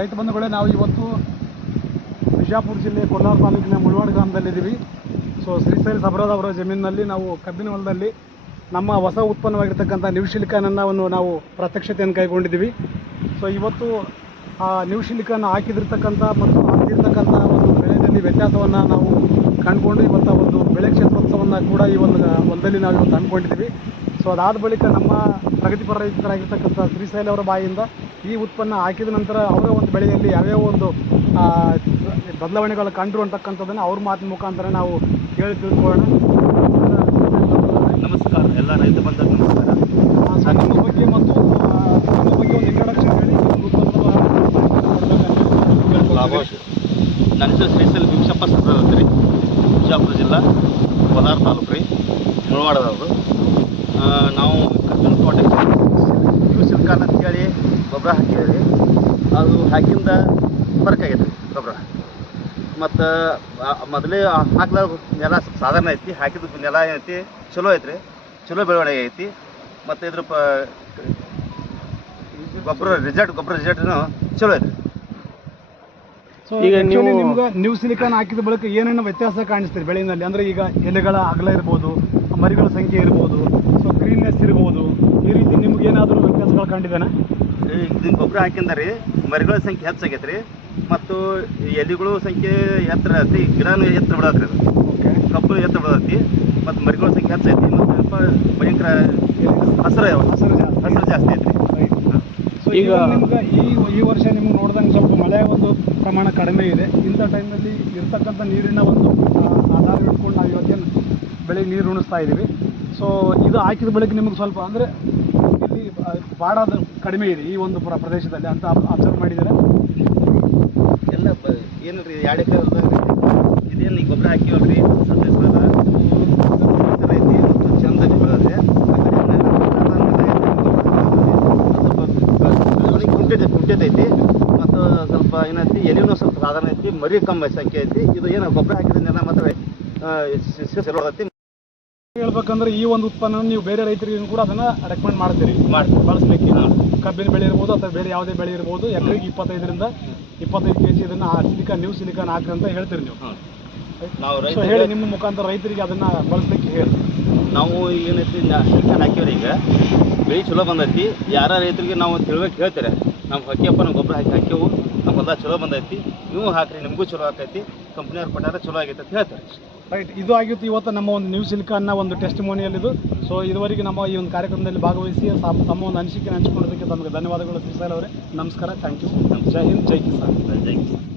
ರೈತ ಬಂಧುಗಳೇ, ನಾವು ಇವತ್ತು ಬಿಜಾಪುರ ಜಿಲ್ಲೆ ಕೋಲಾರ ತಾಲೂಕಿನ ಮುಳವಾಡ ಗ್ರಾಮದಲ್ಲಿದ್ದೀವಿ. ಸೊ ಶ್ರೀಶೈಲ ಸಬರಾದ್ ಅವರ ಜಮೀನಿನಲ್ಲಿ ನಾವು ಕಬ್ಬಿನ ಹೊಲದಲ್ಲಿ ನಮ್ಮ ಹೊಸ ಉತ್ಪನ್ನವಾಗಿರ್ತಕ್ಕಂಥ ನ್ಯೂ ಸಿಲಿಕಾನನ್ನು ನಾವು ಪ್ರತ್ಯಕ್ಷತೆಯನ್ನು ಕೈಗೊಂಡಿದ್ದೀವಿ. ಸೊ ಇವತ್ತು ಆ ನ್ಯೂ ಸಿಲಿಕಾನ್ ಹಾಕಿದಿರ್ತಕ್ಕಂಥ ಮತ್ತು ಹಾಕಿರ್ತಕ್ಕಂಥ ಒಂದು ಬೆಳೆಯಲ್ಲಿ ವ್ಯತ್ಯಾಸವನ್ನು ನಾವು ಕಂಡುಕೊಂಡು ಇವತ್ತು ಒಂದು ಬೆಳೆ ಕ್ಷೇತ್ರೋತ್ಸವವನ್ನು ಕೂಡ ಈ ಹೊಲದಲ್ಲಿ ನಾವು ಇವತ್ತು ಹಮ್ಮಿಕೊಂಡಿದ್ದೀವಿ. ಸೊ ಅದಾದ ಬಳಿಕ ನಮ್ಮ ಪ್ರಗತಿಪರ ರೈತರಾಗಿರ್ತಕ್ಕಂಥ ಶ್ರೀಶೈಲ ಅವರ ಬಾಯಿಯಿಂದ ಈ ಉತ್ಪನ್ನ ಹಾಕಿದ ನಂತರ ಅವರ ಒಂದು ಬೆಳೆಯಲ್ಲಿ ಯಾವ್ಯಾವ ಒಂದು ಬದಲಾವಣೆಗಳು ಕಂಡು ಅಂತಕ್ಕಂಥದ್ದನ್ನು ಅವ್ರ ಮಾತಿನ ಮುಖಾಂತರ ನಾವು ಕೇಳಿ ತಿಳ್ಕೊಳ್ಳೋಣ. ನಮಸ್ಕಾರ, ಎಲ್ಲ ರೈತ ಬಂಧುಗಳಿಗೆ ನಮಸ್ಕಾರ. ಸರ್, ನಿಮ್ಮ ಬಗ್ಗೆ ಮತ್ತು ನಿಮ್ಮ ಬಗ್ಗೆ ಒಂದು ಇಂಟ್ರೊಡಕ್ಷನ್ ಹೇಳಿ. ನನ್ನ ಹೆಸರು ಶ್ರೀಶೈಲ ಭೀಮಶಪ್ಪ ಸಬ್ರಾದ್ ರೀ, ಬಿಜಾಪುರ ಜಿಲ್ಲಾ ಕೋಲಾರ ತಾಲೂಕು ರೀ, ಮುಳವಾಡದವರು. ನಾವು ಕಬ್ಬಿನ ತೋಟಕ್ಕೆ ನ್ಯೂ ಸಿಲಿಕಾನ್ ಅಂತೇಳಿ ಗೊಬ್ಬರ ಹಾಕಿದ್ದೀವಿ. ಅದು ಹಾಕಿಂದ ಬರಕಾಗೈತೆ ರೀ ಗೊಬ್ಬರ. ಮತ್ತು ಮೊದಲೇ ಹಾಕ್ಲಾರ ನೆಲ ಸಾಧಾರಣ ಐತಿ, ಹಾಕಿದ ನೆಲ ಏನೈತಿ ಚಲೋ ಐತ್ರಿ, ಚಲೋ ಬೆಳವಣಿಗೆ ಐತಿ. ಮತ್ತು ಇದ್ರ ಗೊಬ್ಬರ ರಿಸಲ್ಟ್ನು ಚಲೋ ಐತ್ರಿ. ಈಗ ನೀವು ನಿಮ್ಗೆ ನ್ಯೂ ಸಿಲಿಕಾನ್ ಹಾಕಿದ ಬಳಿಕ ಏನೇನು ವ್ಯತ್ಯಾಸ ಕಾಣಿಸ್ತೀರಿ ಬೆಳೆಯಲ್ಲಿ? ಅಂದರೆ ಈಗ ಎಲೆಗಳ ಅಗಲ ಇರ್ಬೋದು, ಮರಿಗಳ ಸಂಖ್ಯೆ ಇರ್ಬೋದು, ಸೊ ಗ್ರೀನ್ನೆಸ್ ಇರ್ಬೋದು, ಈ ರೀತಿ ನಿಮ್ಗೆ ಏನಾದರೂ ವ್ಯತ್ಯಾಸಗಳು ಕಂಡಿದ್ದಾನೆ? ಇದನ್ನ ಗೊಬ್ಬರ ಹಾಕಿಂದ ರೀ ಮರಿಗಳ ಸಂಖ್ಯೆ ಹೆಚ್ಚಾಗೈತೆ ರೀ, ಮತ್ತು ಎಲೆಗಳು ಸಂಖ್ಯೆ ಎತ್ತರ ಐತಿ, ಗಿಡನೂ ಎತ್ತರ ಬಿಡತ್ರಿ, ಅದು ಕಬ್ಬು ಎತ್ತರ ಬಿಡತ್ತಿ, ಮತ್ತು ಮರಿಗಳ ಸಂಖ್ಯೆ ಹೆಚ್ಚೈತಿ, ಮತ್ತು ಸ್ವಲ್ಪ ಭಯಂಕರ ಹಸಿರು ಜಾಸ್ತಿ ಐತ್ರಿ. ಸೊ ಈಗ ನಿಮ್ಗೆ ಈ ವರ್ಷ ನಿಮ್ಗೆ ನೋಡಿದಂಗೆ ಸ್ವಲ್ಪ ಮಳೆ ಒಂದು ಪ್ರಮಾಣ ಕಡಿಮೆ ಇದೆ. ಇಂಥ ಟೈಮಲ್ಲಿ ಇರ್ತಕ್ಕಂಥ ನೀರಿನ ಒಂದು ಆಧಾರ ಹಿಡ್ಕೊಂಡು ನಾವು ಇವತ್ತೇನು ಬೆಳೆಗೆ ನೀರು ಉಣಿಸ್ತಾ ಇದ್ದೀವಿ. ಸೊ ಇದು ಹಾಕಿದ ಬಳಿಕ ನಿಮಗೆ ಸ್ವಲ್ಪ ಅಂದರೆ ಇಲ್ಲಿ ಬಾಡೋದು ಕಡಿಮೆ ಇದೆ ಈ ಒಂದು ಪ್ರದೇಶದಲ್ಲಿ ಅಂತ ಅಬ್ಸರ್ವ್ ಮಾಡಿದರೆ? ಎಲ್ಲ ಏನು ರೀ 2 ಎಕರೆ ಇದೇನು ಈ ಗೊಬ್ಬರ ಹಾಕಿವಲ್ರಿ, ಸದ್ಯ ಐತಿ ಮತ್ತು ಚಂದ ಬೆಳೆದ್ರೆ ಕುಂಟೈತಿ, ಮತ್ತು ಸ್ವಲ್ಪ ಏನೈತಿ ಎಲೆನೂ ಸ್ವಲ್ಪ ಸಾಧಾರಣ ಐತಿ, ಮರಿ ಕಮ್ಮಿ ಸಂಖ್ಯೆ ಐತಿ. ಇದು ಏನು ಗೊಬ್ಬರ ಹಾಕಿದ್ರೆಲ್ಲ ಮಾತ್ರ ಹೇಳ್ಬೇಕಂದ್ರೆ ಈ ಒಂದು ಉತ್ಪನ್ನ ನೀವು ಬೇರೆ ರೈತರಿಗೂ ಕೂಡ ಅದನ್ನ ರೆಕಮೆಂಡ್ ಮಾಡ್ತೀರಿ ಬಳಸಲಿಕ್ಕೆ? ಕಬ್ಬಿನ ಬೆಳೆ ಇರ್ಬೋದು ಅಥವಾ ಬೇರೆ ಯಾವುದೇ ಬೆಳೆ ಇರ್ಬೋದು, ಎಕರೆಗೆ 25 kg ಇದನ್ನ ನ್ಯೂ ಸಿಲಿಕಾನ್ ಹಾಕ್ರಿ ಅಂತ ಹೇಳ್ತೀರಿ ನೀವು. ನಾವು ಹೇಳಿ, ನಿಮ್ಮ ಮುಖಾಂತರ ರೈತರಿಗೆ ಅದನ್ನ ಬಳಸಲಿಕ್ಕೆ ಹೇಳಿ. ನಾವು ಏನೈತಿ ಸಿಲಿಕಾನ್ ಹಾಕಿವ್ರಿ, ಈಗ ಬೆಳೆ ಚಲೋ ಬಂದೈತಿ. ಯಾರ ರೈತರಿಗೆ ನಾವು ತಿಳ್ಬೇಕು ಹೇಳ್ತಾರೆ, ನಮ್ಮ ಹಾಕಿಯಪ್ಪ ನಾವು ಗೊಬ್ಬರ ಹಾಕಿವು, ನಮ್ಮ ಹೊಲ ಚಲೋ ಬಂದೈತಿ, ನೀವು ಹಾಕ್ರಿ, ನಿಮಗೂ ಚಲೋ ಆಕೈತಿ, ಕಂಪ್ನಿಯವ್ರ ಕೊಟ್ಟಾರ ಚಲೋ ಆಗೈತೆ ಅಂತ ಹೇಳ್ತಾರೆ. ರೈಟ್, ಇದು ಆಗಿತ್ತು ಇವತ್ತು ನಮ್ಮ ಒಂದು ನ್ಯೂ ಸಿಲಿಕಾನ್ನ ಒಂದು ಟೆಸ್ಟಿಮೋನಿಯಲ್ ಇದು. ಸೊ ಇದುವರೆಗೆ ನಮ್ಮ ಈ ಒಂದು ಕಾರ್ಯಕ್ರಮದಲ್ಲಿ ಭಾಗವಹಿಸಿ ತಮ್ಮ ಒಂದು ಅನಿಸಿಕೆ ಹಂಚಿಕೊಳ್ಳೋದಕ್ಕೆ ತಮಗೆ ಧನ್ಯವಾದಗಳು ಶ್ರೀಶೈಲ ಅವರೇ. ನಮಸ್ಕಾರ, ಥ್ಯಾಂಕ್ ಯು. ಜೈ ಹಿಂದ್, ಜೈ ಕಿಸಾನ್.